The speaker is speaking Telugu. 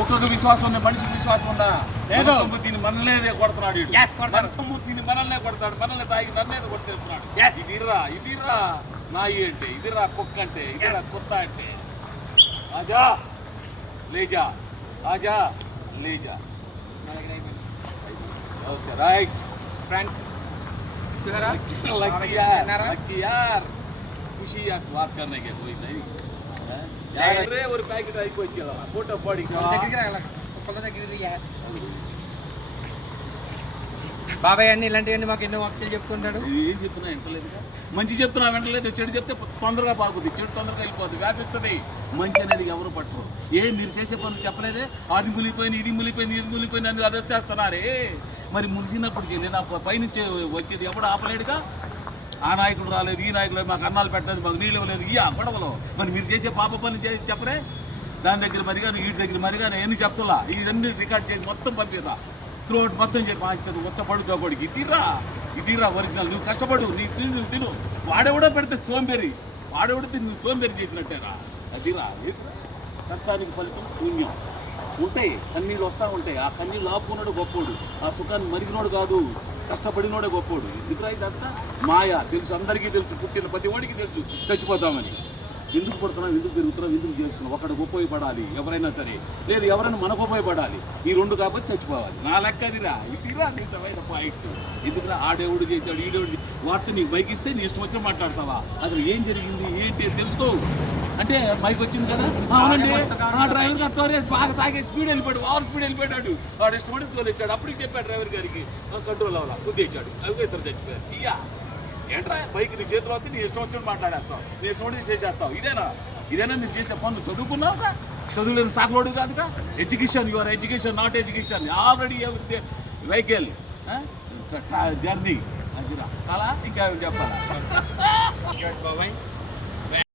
ఒక్కొక్క విశ్వాసం ఉంది, మనిషికి విశ్వాసం ఉందా? ఏదో సొమ్ముతిని మనల్నే కొడుతున్నాడు, మన సొమ్ముతిని మనల్నే కొడతాడు, మనల్ని తాగి నన్నే కొడుతున్నాడు. ఇదిరా నాయి అంటే, ఇదిరా కుక్క అంటే, ఇదిరా కుత్త అంటే. ఆజా లేజా, ఆజా లేజా. ఓకే రైట్ ఫ్రెండ్స్, लकी यार खुशी यार बात करने के कोई नहीं यार. अरे और पैकेट आई कोई चला फोटो पड़ी బాబాయ్ అన్ని ఇలాంటివన్నీ మాకు ఎన్నో వాక్యాలు చెప్తుంటాడు. ఏం చెప్తున్నా వింటలేదుగా, మంచి చెప్తున్నా వింటలేదు, చెడు చెప్తే తొందరగా పాకుద్ది, చెడు తొందరగా వెళ్ళిపోద్ది, వ్యాపిస్తుంది. మంచి అనేది ఎవరు పట్టరు. మీరు చేసే పనులు చెప్పలేదే, అది మునిగిపోయింది, ఇది మునిగిపోయింది, ఇది మునిగిపోయింది అని అరెస్ట్ చేస్తున్నారే. మరి మునిసినప్పుడు నేను పైనుంచి వచ్చేది ఎవడు ఆపలేడుగా. ఆ నాయకుడు రాలేదు, ఈ నాయకుడు మాకు అన్నాలు పెట్టలేదు, మాకు నీళ్ళు ఇవ్వలేదు, ఇయ్యా గొడవలు. మరి మీరు చేసే పాప పని చెప్పరే, దాని దగ్గర మరిగాను వీటి దగ్గర మరిగాను ఎన్ని చెప్తున్నా, ఇవన్నీ రికార్డ్ చేసి మొత్తం పంపిరా, త్రోట్ మొత్తం చెప్పి వచ్చపడుతో కొడుకు. ఇదిరా ఒరిజినల్. నువ్వు కష్టపడు, నీ తిను. వాడెవడో పెడితే సోంబేరి, వాడెవడితే నువ్వు సోంబేరి చేసినట్టేరా. అదిరా కష్టానికి ఫలితం శూన్యం. ఉంటాయి కన్నీళ్ళు వస్తూ ఉంటాయి, ఆ కన్నీళ్ళు ఆపుకున్నాడు గొప్పోడు, ఆ సుఖాన్ని మరిగినోడు కాదు, కష్టపడినోడే గొప్పోడు. ఎందుకురా ఇదంతా మాయా, తెలుసు అందరికీ తెలుసు, పుట్టిన ప్రతి వాడికి తెలుసు చచ్చిపోతామని. ఎందుకు పడుతున్నాం, ఎందుకు పెరుగుతున్నాం, ఎందుకు చేస్తున్నాం? ఒకడికి ఉపయోగపడాలి ఎవరైనా సరే, లేదు ఎవరైనా మనకు ఉపయోగపడాలి. ఈ రెండు కాకపోతే చచ్చిపోవాలి. నా లెక్క ఇదిరా నిజమైన పాయింట్. ఎందుకురా ఆడేవుడు చేశాడు, ఈడేవుడు వార్త నీకు బైక్ ఇస్తే నీ ఇష్టం వచ్చి మాట్లాడతావా? అసలు ఏం జరిగింది ఏంటి తెలుసుకో అంటే బైక్ వచ్చింది కదా, అవునండి ఆ డ్రైవర్ గారు బాగా తాగే స్పీడ్ వెళ్ళిపోయాడు, ఓవర్ స్పీడ్ వెళ్ళిపోయాడు, వాడు ఇష్టపడి తోలేచ్చాడు. అప్పటికి చెప్పాడు డ్రైవర్ గారికి, కంట్రోల్ అవ్వాలా, గుద్దేశాడు, అవి ఇద్దరు చచ్చిపోయారు. ఇయ్యా ఏంట్రా బైక్ నీ చేతిలో వస్తే నీ ఇష్టం వచ్చి మాట్లాడేస్తావు, నీ ఇష్టం వచ్చి చేసేస్తావు. ఇదేనా మీరు చేసే పనులు? చదువుకున్నావుగా, చదువులేని సాకులోడు కాదుగా. Education, your education not education, already ఎవరి వెహికల్ జర్నీ. అదిరా అలా ఇంకా చెప్పాలా బాబాయ్.